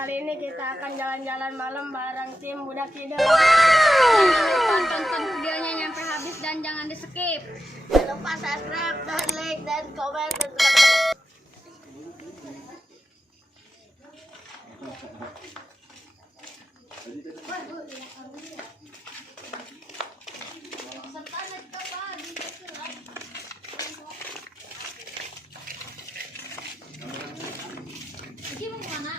kali ini kita akan jalan-jalan malam bareng tim Budak Kidul. Tonton videonya nyampe habis dan jangan di skip. Jangan lupa subscribe dan like dan komen dan Ini mau kemana?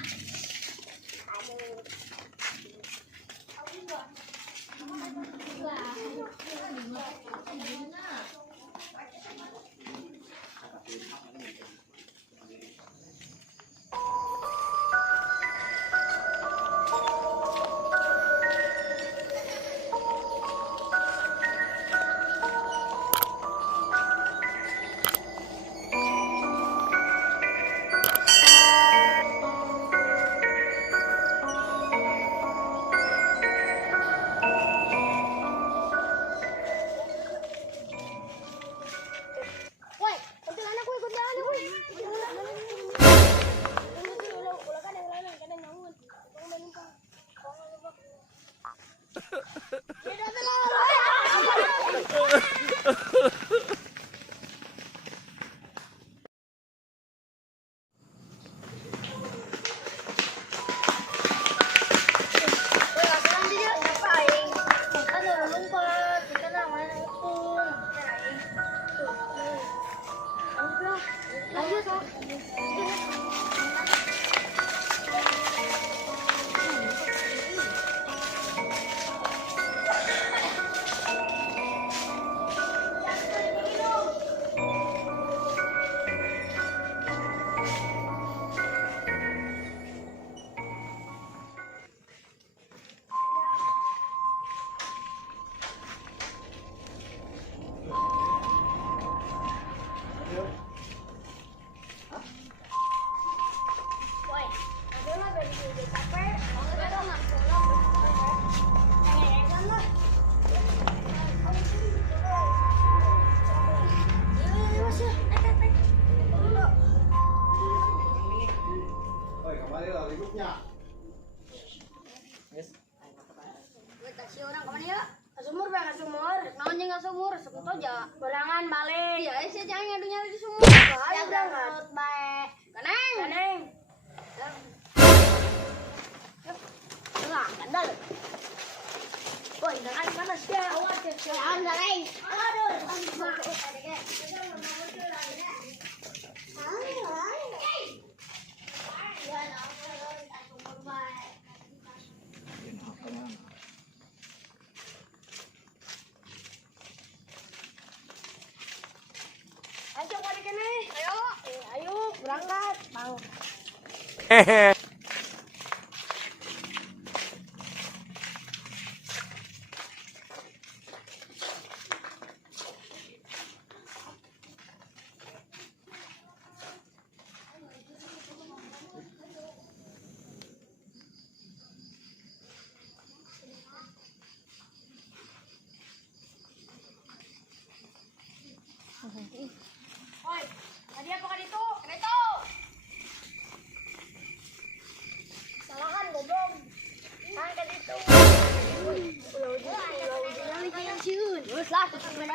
sumur, sebut aja. berangan balik. Iya, saya jangan ngadunya di sumur. Ayo berangkat. Baik. Kaneng. Kaneng. Enggak, bandel. Woi, jangan panas ya. Awas ya, jangan galai. Aduh. Ayo balik ini. Ayo. Ayo berangkat. Bang. Oi, tadi apa kan itu? Kereta. Salahan goblok. Kan kan itu. Ulah jangan jangan ciun. Terus lah, tutup dulu.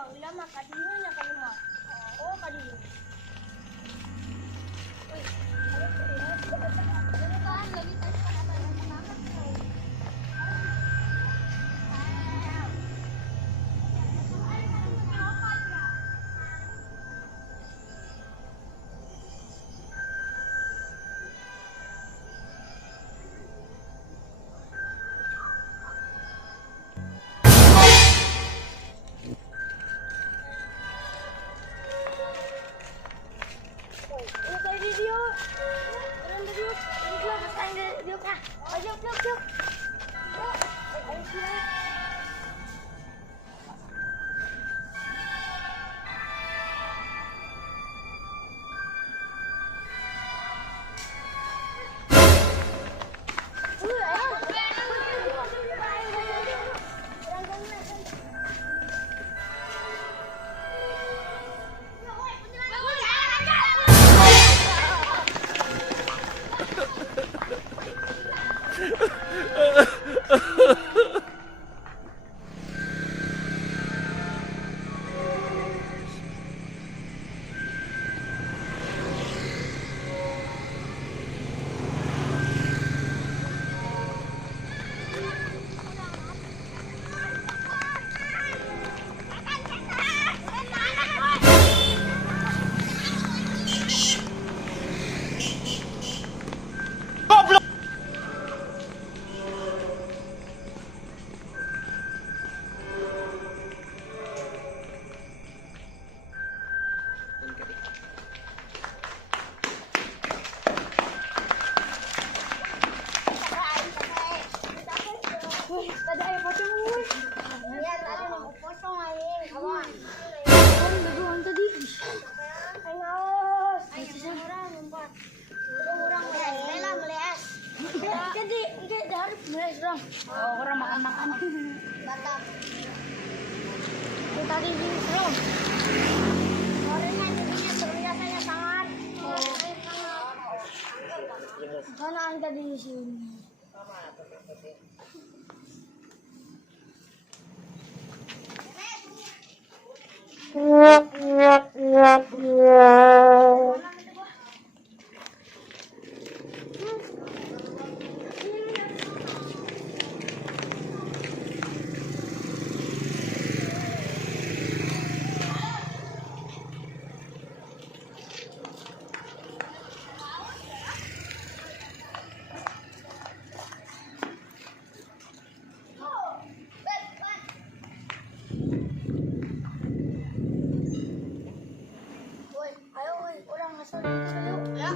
Bang William makan dulu nya ke rumah. Oh, ka dieu. Wih, Lagi tadi ada yang menangan. Oh, orang makan-makan. Batak. Itu tadi belum. Orangnya jadinya terbiasanya sangat. Karena anda di sini. Woi, ayo woi, orang ngasal dulu yuk. Ya.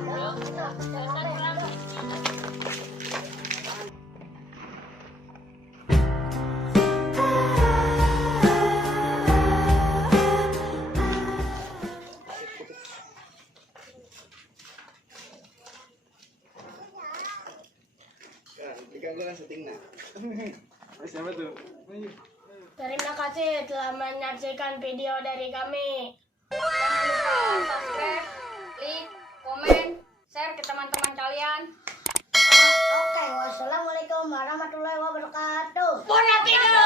Siapa tuh? Terima kasih telah menyaksikan video dari kami. Jangan lupa subscribe, like, komen, share ke teman-teman kalian. Oke, wassalamualaikum warahmatullahi wabarakatuh. Buona video!